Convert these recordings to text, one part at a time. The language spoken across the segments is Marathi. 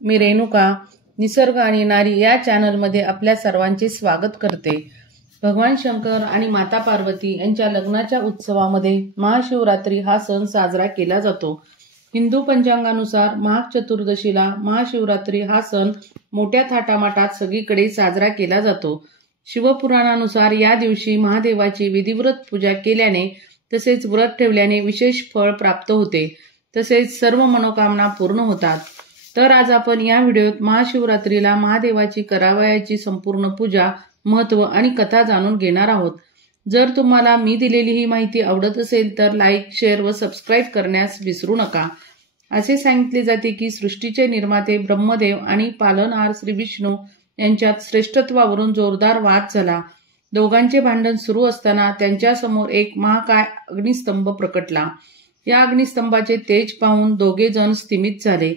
मी रेणुका निसर्ग आणि नारी या चॅनलमध्ये आपल्या सर्वांचे स्वागत करते। भगवान शंकर आणि माता पार्वती यांच्या लग्नाच्या उत्सवामध्ये महाशिवरात्री हा सण साजरा केला जातो। हिंदू पंचांगानुसार माघ चतुर्दशीला महाशिवरात्री हा सण मोठ्या थाटामाटात सगळीकडे साजरा केला जातो। शिवपुराणानुसार या दिवशी महादेवाची विधिवत पूजा केल्याने तसेच व्रत ठेवल्याने विशेष फळ प्राप्त होते, तसेच सर्व मनोकामना पूर्ण होतात। तर आज आपण या व्हिडिओत महाशिवरात्रीला महादेवाची करावयाची संपूर्ण पूजा, महत्त्व आणि कथा जाणून घेणार आहोत। जर तुम्हाला मी दिलेली ही माहिती आवडत असेल तर लाईक, शेअर व सबस्क्राइब करण्यास विसरू नका। असे सांगितले जाते की सृष्टीचे निर्माते ब्रह्मदेव आणि पालनहार श्री विष्णू यांच्यात श्रेष्ठत्वावरून जोरदार वाद झाला। दोघांचे भांडण सुरू असताना त्यांच्या समोर एक महाकाय अग्निस्तंभ प्रकटला। या अग्निस्तंभाचे तेज पाहून दोघे जण स्तिमित झाले।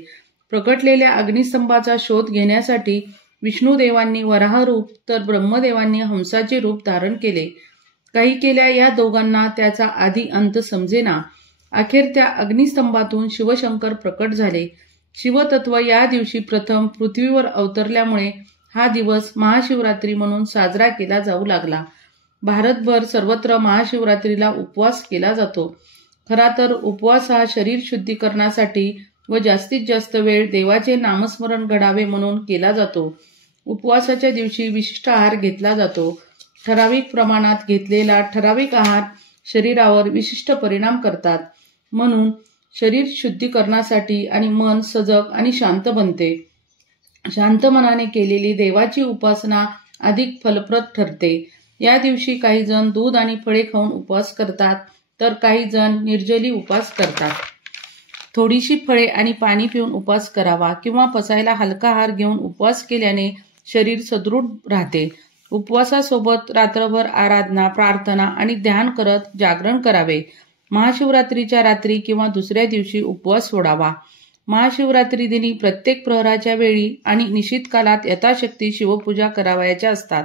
प्रकटलेल्या अग्निस्तंभाचा शोध घेण्यासाठी विष्णुदेवांनी वराह रूप तर ब्रह्मदेवांनी हंसाचे रूप धारण केले। काही केल्या या दोघांना त्याचा आधी अंत समजेना। अखेर त्या अग्निस्तंभातून शिवशंकर प्रकट झाले। शिवतत्व या दिवशी प्रथम पृथ्वीवर अवतरल्यामुळे हा दिवस महाशिवरात्री म्हणून साजरा केला जाऊ लागला। भारतभर सर्वत्र महाशिवरात्रीला उपवास केला जातो। खरा तर उपवास हा शरीर शुद्धीकरणासाठी व जास्तीत जास्त वेळ देवाचे नामस्मरण घडावे म्हणून केला जातो। उपवासाच्या दिवशी विशिष्ट आहार घेतला जातो। ठराविक प्रमाणात घेतलेला ठराविक आहार शरीरावर विशिष्ट परिणाम करतात, म्हणून शरीर शुद्धीकरणासाठी आणि मन सजग आणि शांत बनते। शांत मनाने केलेली देवाची उपासना अधिक फलप्रद ठरते। या दिवशी काही जण दूध आणि फळे खाऊन उपवास करतात, तर काही जण निर्जली उपवास करतात। थोडीशी फळे आणि पाणी पिऊन उपवास करावा किंवा पचायला हलका आहार घेऊन उपवास केल्याने शरीर सदृढ राहते। उपवासासोबत रात्रभर आराधना, प्रार्थना आणि ध्यान करत जागरण करावे। महाशिवरात्रीच्या रात्री किंवा दुसऱ्या दिवशी उपवास सोडावा। महाशिवरात्री दिनी प्रत्येक प्रहराच्या वेळी आणि निश्चित कालात यथाशक्ती शिवपूजा करावयाच्या असतात।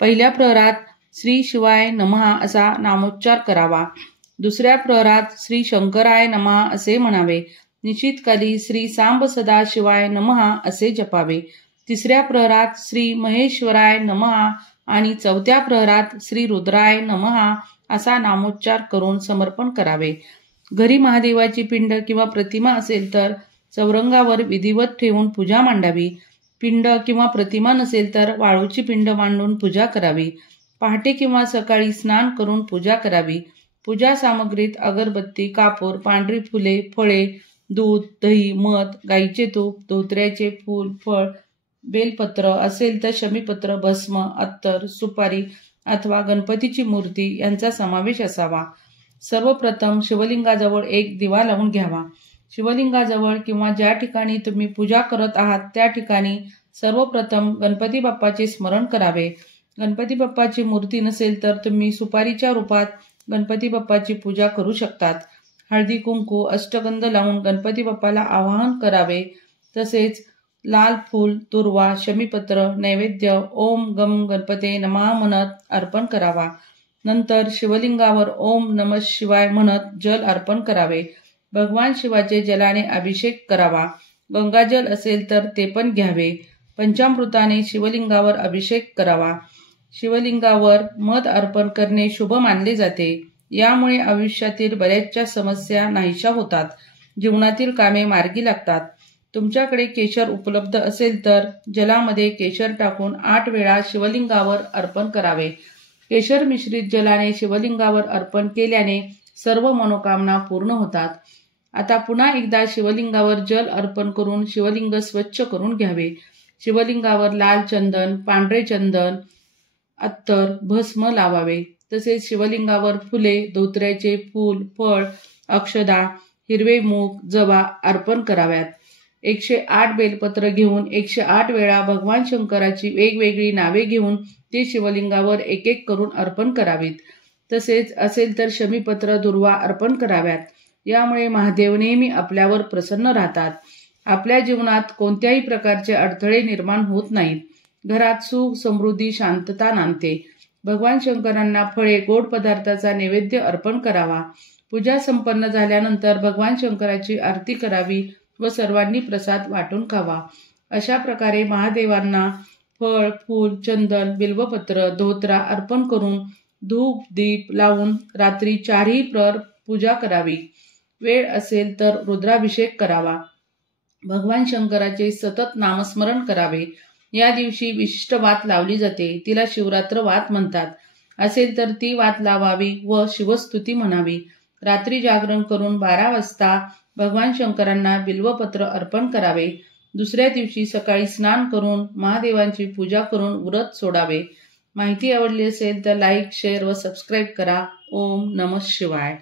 पहिल्या प्रहरात श्री शिवाय नमः असा नामोच्चार करावा। दुसऱ्या प्रहरात श्री शंकराय नमः असे म्हणावे। निश्चितकाली श्री सांब सदा शिवाय नमः असे जपावे। तिसऱ्या प्रहरात श्री महेश्वराय नमः आणि चौथ्या प्रहरात श्री रुद्राय नमः असा नामोच्चार करून समर्पण करावे। घरी महादेवाची पिंड किंवा प्रतिमा असेल तर चौरंगावर विधिवत ठेवून पूजा मांडावी। पिंड किंवा प्रतिमा नसेल तर वाळूची पिंड मांडून पूजा करावी। पहाटे किंवा सकाळी स्नान करून पूजा करावी। पूजा सामग्रीत अगरबत्ती, कापूर, पांढरी फुले, फळे, दूध, दही, मध, गाईचे तूप, धोत्र्याचे फूल, फळ, बेलपत्र असेल तर शमीपत्र, भस्म, अत्तर, सुपारी अथवा गणपतीची मूर्ती यांचा समावेश असावा। सर्वप्रथम शिवलिंगाजवळ एक दिवा लावून घ्यावा। शिवलिंगाजवळ किंवा ज्या ठिकाणी तुम्ही पूजा करत आहात त्या ठिकाणी सर्वप्रथम गणपती बाप्पाचे स्मरण करावे। गणपती बाप्पाची मूर्ती नसेल तर तुम्ही सुपारीच्या रूपात गणपती बाप्पाची पूजा करू शकतात। हळदी कुंकू, अष्टगंध लावून गणपती बाप्पाला आवाहन करावे। तसेच लाल फूल, दुर्वा, शमीपत्र, नैवेद्य ओम गम गणपते नमः म्हणत अर्पण करावा। नंतर शिवलिंगावर ओम नमः शिवाय म्हणत जल अर्पण करावे। भगवान शिवाचे जलाने अभिषेक करावा। गंगाजल असेल तर ते पण घ्यावे। पंचामृताने शिवलिंगावर अभिषेक करावा। शिवलिंगावर मध अर्पण करणे शुभ मानले जाते। यामुळे आयुष्यातील बऱ्याचशा समस्या नाहीशा होतात, जीवनातील कामे मार्गी लागतात। तुमच्याकडे केशर उपलब्ध असेल तर जलामध्ये केशर टाकून 8 वेळा शिवलिंगावर अर्पण करावे। केशर मिश्रित जलाने शिवलिंगावर अर्पण केल्याने सर्व मनोकामना पूर्ण होतात। आता पुन्हा एकदा शिवलिंगावर जल अर्पण करून शिवलिंग स्वच्छ करून घ्यावे। शिवलिंगावर लाल चंदन, पांढरे चंदन, अत्तर, भस्म लावावे। तसेच शिवलिंगावर फुले, धोत्र्याचे फूल, फळ, अक्षदा, हिरवे मूग, जवा अर्पण कराव्यात। 108 बेलपत्र घेऊन 108 वेळा भगवान शंकराची वेगवेगळी नावे घेऊन ते शिवलिंगावर एक एक करून अर्पण करावीत। तसेच असेल तर शमीपत्र, दुर्वा अर्पण कराव्यात। यामुळे महादेव नेहमी आपल्यावर प्रसन्न राहतात। आपल्या जीवनात कोणत्याही प्रकारचे अडथळे निर्माण होत नाहीत। घरात सुख, समृद्धी, शांतता नांदते। भगवान शंकरांना फळे, गोड पदार्थाचा नैवेद्य अर्पण करावा। पूजा संपन्न झाल्यानंतर भगवान शंकराची आरती करावी व सर्वांनी प्रसाद वाटून खावा। अशा प्रकारे महादेवांना फळ, फूल, चंदन, बिल्वपत्र, धोत्रा अर्पण करून धूप दीप लावून रात्री 4ही प्रहर पूजा करावी। वेळ असेल तर रुद्राभिषेक करावा। भगवान शंकराचे सतत नामस्मरण करावे। या दिवशी विशिष्ट वात लावली जाते, तिला शिवरात्र वात म्हणतात। असेल तर ती वात लावावी व शिवस्तुती म्हणावी। रात्री जागरण करून 12 वाजता भगवान शंकरांना बिल्वपत्र अर्पण करावे। दुसऱ्या दिवशी सकाळी स्नान करून महादेवांची पूजा करून व्रत सोडावे। माहिती आवडली असेल तर लाईक, शेअर व सबस्क्राईब करा। ओम नमः शिवाय।